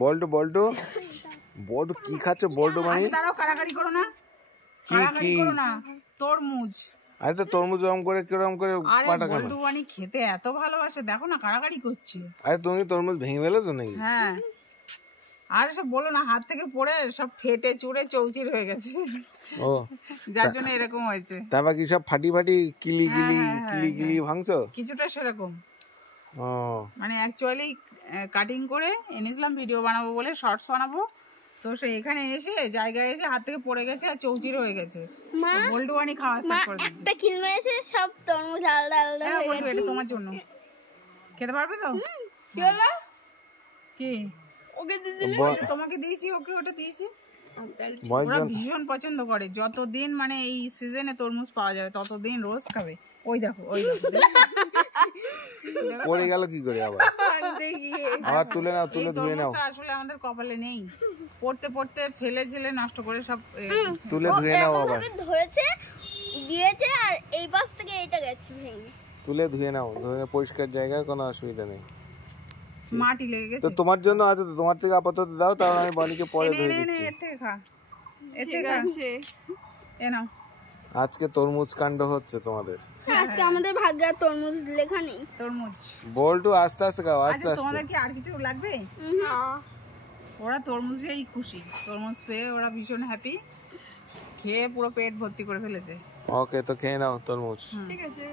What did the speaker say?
বল্টু বল্টু বল্টু কি খাচ্ছে? বল্টু মানে দাঁড়াও, কাড়াকাড়ি করো না, কাড়াকাড়ি করো না। তরমুজ। আরে তো তরমুজ কিরম করে পাটা কেন? বল্টু বানি খেতে এত ভালোবাসে, দেখো না কাড়াকাড়ি করছে। আরে তুমি তরমুজ ভেঙে ফেলেছো নাকি? হ্যাঁ, আর সব বলো না, হাত থেকে পড়ে সব ফেটে চুড়ে চৌচির হয়ে গেছে। ও, যার জন্য এরকম হয়েছে। তারপর কি সব ফাটি কিলি ভাঙছো? কিছুটা সেরকম। ও, মানে অ্যাকচুয়ালি কাটিং করে এনেছিলাম ভিডিও বানাবো বলে, শর্টস বানাবো, তো সে এখানে এসে জায়গায় এসে হাত থেকে পড়ে গেছে আর চৌচির হয়ে গেছে। বল্টু বানি খাওয়া স্টার্ট করে দিয়েছে। একটা কিলমে এসে সব তরমুজ আলাদা আলাদা হয়ে গেছে। এটা তোমার জন্য, খেতে পারবে তো? কি ওকে দিদি তোমাকে দিয়েছি, ওকে ওটা দিয়েছি। ওরা ভীষণ পছন্দ করে, যতদিন মানে এই সিজনে তরমুজ পাওয়া যাবে ততদিন রোজ খাবে। ওই দেখো পড়ে গেল কি করে আবার? আবার তুলে নাও, তুলে ধুয়ে নাও। আসলে আমাদের কপালে নেই, পড়তে পড়তে ফেলে ঝেলে নষ্ট করে সব। তুলে ধুয়ে নাও আবার। ধরেছে দিয়েছে আর এই পাশ থেকে এটা গেছে ভেঙে। তুলে ধুয়ে নাও, ধুয়ে পরিষ্কার জায়গায়, কোনো অসুবিধা নেই। মাটি লেগে গেছে তো তোমার জন্য আছে, তো তোমার থেকে আপাতত দাও, তাহলে আমি বনিকে পরে ধুয়ে দিচ্ছি। এর থেকে খা, এর থেকে আছে এ নাও। আজকে তরমুজ কাণ্ড হচ্ছে তোমাদের। আজকে আমাদের ভাগ্যে তরমুজ লেখা নেই। তরমুজ বল্টু আস্তে আস্তে খাও, আস্তে আস্তে। তোমাদের কি আর কিছু লাগবে? না, ওরা তরমুজেই খুশি, তরমুজ পেয়ে ওরা ভীষণ হ্যাপি, খেয়ে পুরো পেট ভর্তি করে ফেলেছে। ওকে, তো খেয়ে নাও তরমুজ। ঠিক আছে।